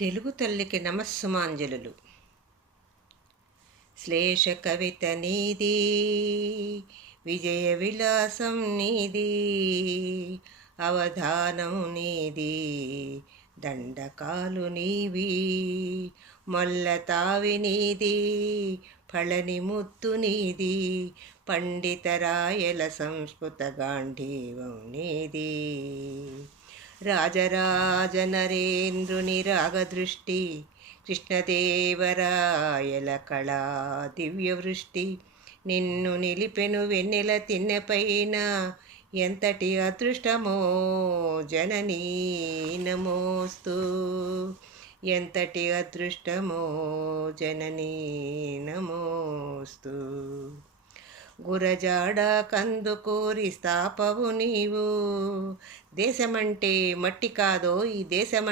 తెలుగు తల్లికి నమస్సుమాంజలులు. శ్లేష కవిత నీది, విజయ విలాసం నీది, అవధానం నీది, దండకాలు నీవి, మొల్లతావి నీది, ఫళని ముత్తు నీది, పండితరాయల సంస్కృత గాంధీవం నీది. రాజరాజ నరేంద్రుని రాగదృష్టి, కృష్ణదేవరాయల కళా దివ్యవృష్టి, నిన్ను నిలిపెను వెన్నెల తిన్నెపైన, ఎంతటి అదృష్టమో జననీ నమోస్తు, ఎంతటి అదృష్టమో జననీ నమోస్తు. గురజాడ కందుకూరి స్థాపవు నీవు, దేశమంటే మట్టి కాదో ఈ దేశమంటే